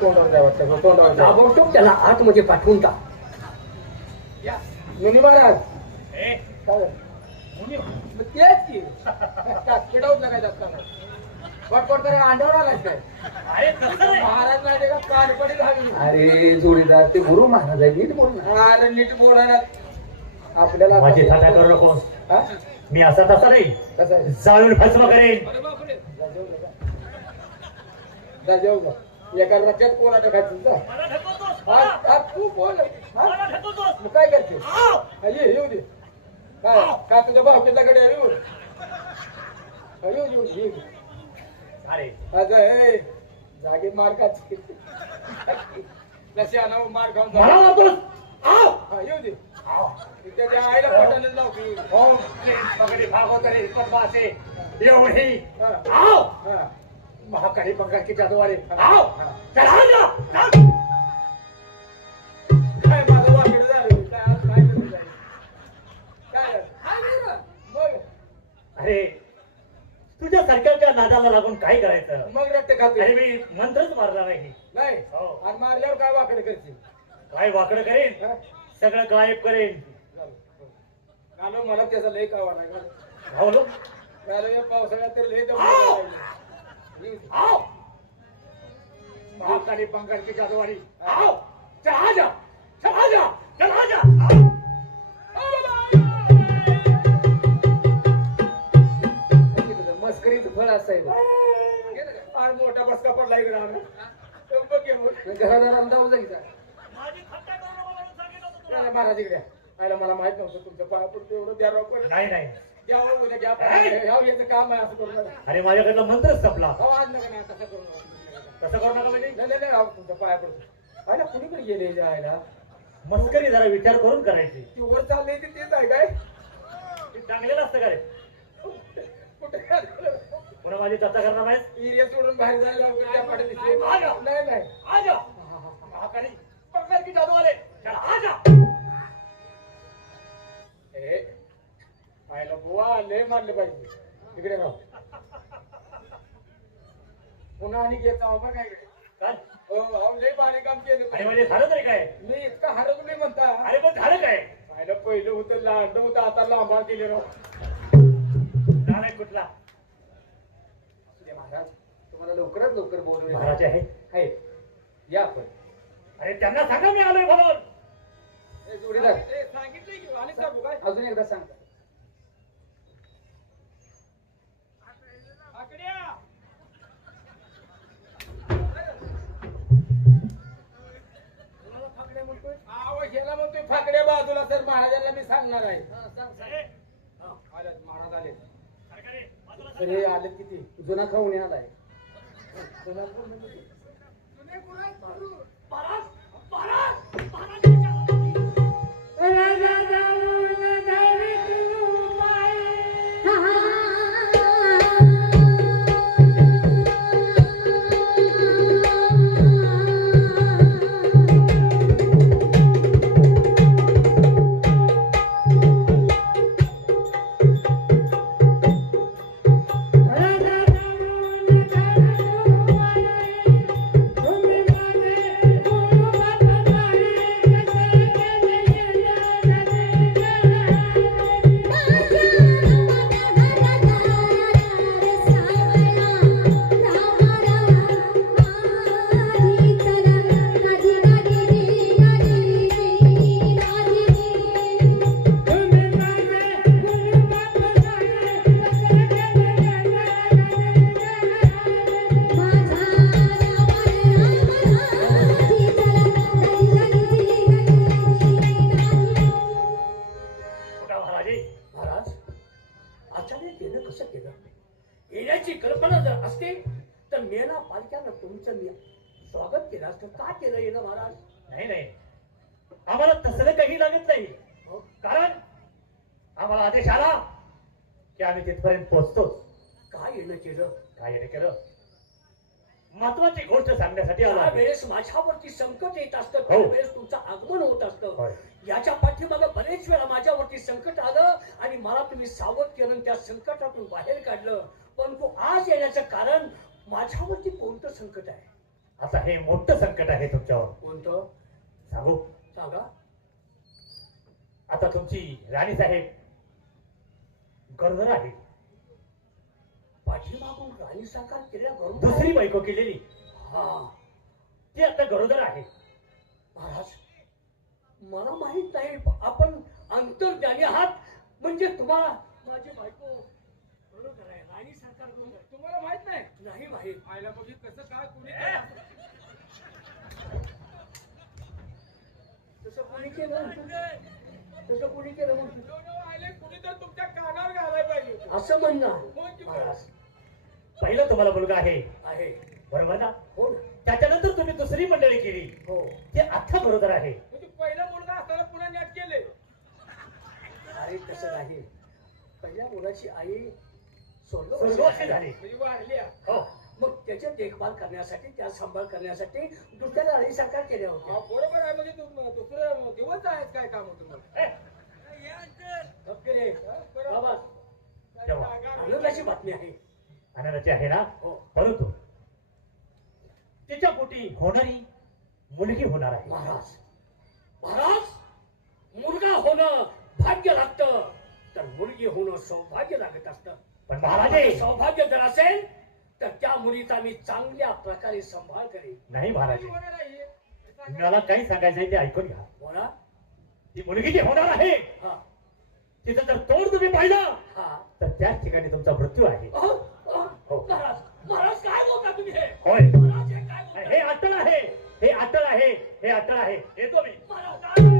तोंडावर द्या वाटतं तोंडावर द्या. ताबडतोब त्याला आतमध्ये पाठवून टाक. मुनी महाराज. काय. मग तेच की. नाही. पटपट तरी अंड्यावर आलाय काय अरे महाराज नाही का? जोडीदार ते गुरु महाराज आहे नीट बोल ना. अरे नीट बोलायला आपल्याला माझी थाटा करू नकोस. हा? मी असा तसा नाही. कसं आहे? जाळून भस्म करेन. जा जेवू नका. जा जेवू जा. एका रक्यात कोणा टाकायचं जा. हा, हा, तू बोल. हा? मग काय करते? हा, ये येऊ दे. काय का तुझ्या भावकीतल्याकडे येऊ? हा, येऊ येऊ येऊ. अरे. आज ए, जागेत मार खायची नशा ना मार खाऊन जा. मला वाटतोस हा, येऊ दे. त्याच्या आईला पटायला लाव की. हो पगडी भागवतरी पद्माचे एवढी. हा, आओ. हा. महाकाली बंगाल की जादूवारे. आओ. चला जा काय माझं वाकडं झालं काय आज काय करू जाईल? काय काय नाही ना. मग अरे तुझ्या सारख्याच्या नादाला लागून काय करायचं मग रट्टे अरे खाते मी मंत्रच मारला नाही नाही हो. आणि मारल्यावर काय वाकडे करशील काय वाकडं करेन हा? सगळं गायब करेन झालं. मला त्याचा लय कावा नाही या पावसाळ्यात तर लय दम महाकाली बंगाल की जादूवारी. आओ चला जा चला जा चला जा आओ. मस्करीचं फळ असायला फार मोठा बसका पडला इकडे आम्ही. हे जाईल का? चला महाराज इकडे आयला मला माहीत नव्हतं तुमच्या पाया एवढं द्या नाही नाही. द्या हो, उद्या घ्या याचं काम आहे असं करू नका. अरे माझ्याकडलं मंत्रच संपला. हो आज नका नाही तसं करू नका कसं करू नका. म्हणजे? नाही नाही नाही राव, तुमच्या पाया पडतो. आयला कुणीकडे गेले जायला? मस्करी जरा विचार करून करायची. ती वर चाललंय ते तेच आहे काय? ते चांगलेलं असतं का रे? कुठे पुन्हा माझी चर्चा करणार नाहीस एरिया सोडून बाहेर जायला लागलं त्या पाठी दिसले आजा. नाही नाही. आजा! महाकाली. बंगाल की जादूवारे चला आजा! ए आयला बुवा लय मारले पाहिजे इकडे राव पुन्हा आणि घेत जाऊ बघा इकडे. काय? हो अहो, लय बारीक काम अरे केलं म्हणजे झालं तरी काय? मी इतका हरवू नाही म्हणता. अरे पण झालं काय? आयला पहिलं होतं लांड होतं आता लांबा केले राव नाही कुठला? महाराज तुम्हाला लवकरात लवकर बोलू महाराज आहे. आहे. या आपण. अरे त्यांना सांगा मी आलोय म्हणून. ए, जोडीदार. सांगितलंय की आणि सांगू काय? अजून एकदा सांग. महाराजांना मी सांगणार आहे. हा, आलेत, महाराज आले तर आले किती? जुना खाऊन आलाय. जुना खाऊन म्हणजे? कुठं आम्हाला आदेश आला की आम्ही तिथपर्यंत पोहोचतोच. का येणं केलं? काय रे केलं? महत्वाची गोष्ट सांगण्यासाठी आलो. वेळेस माझ्यावरती संकट येत असतं हो. त्यावेळेस तुमचं आगमन होत असतं. याच्या पाठीमागं बरेच वेळा माझ्यावरती संकट आलं आणि मला तुम्ही सावध केलं त्या संकटातून बाहेर काढलं. परंतु आज येण्याचं कारण माझ्यावरती कोणतं संकट आहे? आता हे मोठं संकट आहे तुमच्यावर. कोणतं? सांगू? सांगा. आता तुमची राणी साहेब गरोदर आहे. पाठीमागून राणी साकार केल्या घरून दुसरी बायको केलेली. हा. ती आता गरोदर आहे. महाराज मला माहीत नाही आपण अंतर्जानी आहात. म्हणजे तुम्हाला माझी बायको बरोबर आहे राणी साकार करून आहे. तुम्हाला माहीत नाही? नाही माहीत. आयला बघी कसं काय कुणी तसं कोणी केलं तसं कोणी केलं म्हणतो असं म्हणणं पहिलं तुम्हाला मुलगा आहे. आहे. बरोबर ना? हो ना. त्याच्यानंतर तुम्ही दुसरी मंडळी केली. हो. ती आता गरोदर आहे. म्हणजे पहिला मुलगा असताना पुन्हा नेट केले. अरे तसं नाही. पहिल्या मुलाची आई स्वर्गवासी स्वर्गवासी झाली. म्हणजे वाढली. हो. मग त्याच्या देखभाल करण्यासाठी त्या सांभाळ करण्यासाठी दुसऱ्या राणी साकार केल्या हा, होत्या बरोबर आहे. म्हणजे दुसरं दिवस आहेत काय काम होतं बाबा. तेव्हा. आनंदाची बातमी आहे. आनंदाची आहे ना? हो. परंतु तिच्या पोटी होणारी मुलगी होणार आहे. महाराज. महाराज मुलगा होणं भाग्य लागतं. तर मुलगी होणं सौभाग्य लागत असतं. पण महाराजे सौभाग्य जर असेल तर त्या मुलीचा मी चांगल्या प्रकारे सांभाळ करेन. नाही महाराज? मला काही सांगायचं आहे ते ऐकून घ्या. बोला. ती मुलगी जी होणार आहे हा. तिचं जर तोंड तुम्ही पाहिलं? हा. तर त्याच ठिकाणी तुमचा मृत्यू आहे. हो. महाराज काय बोलता तुम्ही? हे होय हे? हे अटळ आहे. हे अटळ आहे. हे अटळ आहे. येतो मी.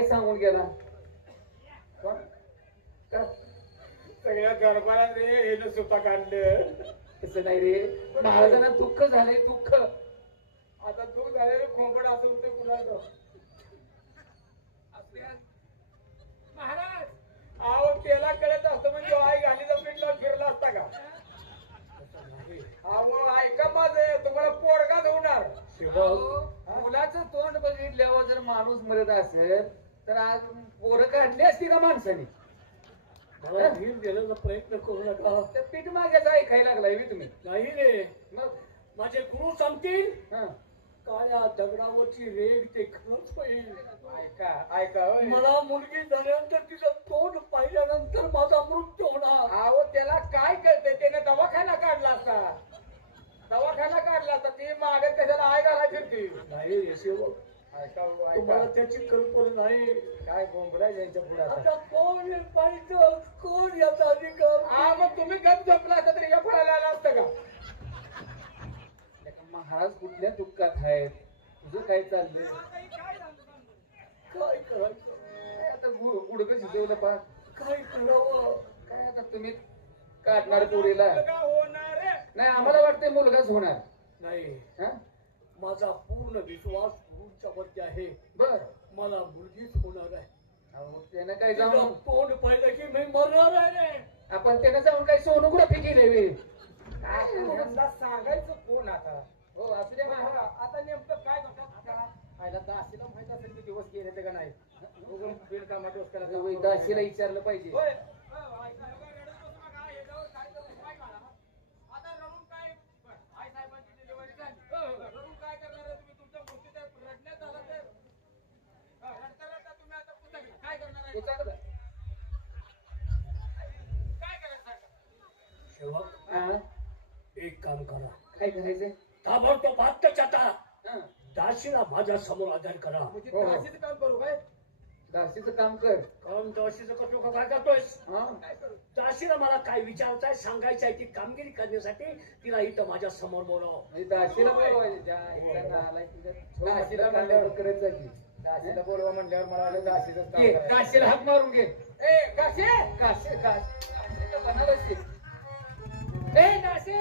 काय सांगून गेला? सगळ्या दरबारात रे हे सुद्धा काढलं तसं नाही रे. महाराजांना दुःख झाले दुःख. आता दुःख झाले खोंबड असं होतं कुणाला महाराज! अहो त्याला कळत असतं म्हणजे आई घालीचा पिठला फिरला असता का? अहो ऐका माझं तुम्हाला होणार. शिवम, मुलाचं तोंड बघितल्यावर जर माणूस मरत असेल तर आज पोरं काढली असती का माणसाने? मला धीर देण्याचा प्रयत्न करू नका. पीठ मागायचं ऐकायला लागलाय बी तुम्ही. नाही रे. मग? माझे गुरु सांगतील. हं. काळ्या दगडावरची रेग ते खरंच होईल ऐका ऐका होय. मला मुलगी झाल्यानंतर तिचं तोंड पाहिल्यानंतर माझा मृत्यू होणार. अहो त्याला काय कळतंय? त्याने दवाखाना काढला असता. दवाखाना काढला असता ती मागत कशाला आय फिरती नाही रे ऐका. तुम्हाला त्याची कल्पना नाही. काय गोंबलाय यांच्या पुढे आता कोण पाहिजे? कोण याचा अधिकार? हा मग तुम्ही गप झोपला असता तरी फळाला आला असतं का? महाराज कुठल्या दुःखात आहेत? तुझं काय चाललंय? काय करायचं? काय आता गु- गुडघं शिजवलं पा काय करावं? काय आता तुम्ही काढणार पोरीला? नाही आम्हाला वाटतंय मुलगाच होणार. नाही. हा? माझा पूर्ण विश्वास गुरुच्या वरती आहे. बर. मला मुलगीच होणार आहे. अहो, त्यानं काय जाऊन तोंड पाहिलं की मी मरणार आहे रे. आपण त्यानं जाऊन काही सोनोग्राफी केली वे सांगायचं कोण आता? हो असू मग. आता नेमकं काय आयला दासीला माहीत असेल की दिवस गेले ते का नाही. बघून बिनकामात डोस करायचा. होय, दासीला विचारलं पाहिजे. सेवक हा? एक काम करा. काय करायचंय? ताबडतोब आत्ताच्या आता हा. दाशीला माझ्यासमोर आधार करा. म्हणजे दासीचं काम करू काय? दासीचं काम कर. कारण दाशीचं कसं काय करतोयस? दाशीला मला काय विचारायचंय सांगायचं आहे ती कामगिरी करण्यासाठी तिला इथं माझ्यासमोर बोलव. म्हणजे दासीला बोलवायचं म्हणल्यावर करत जा काशीला बोलवा म्हणल्यावर मला वाटलं काशीच काशीला हात मारून घे. ए काशी! काशी काशी. बनारसी. ए काशी!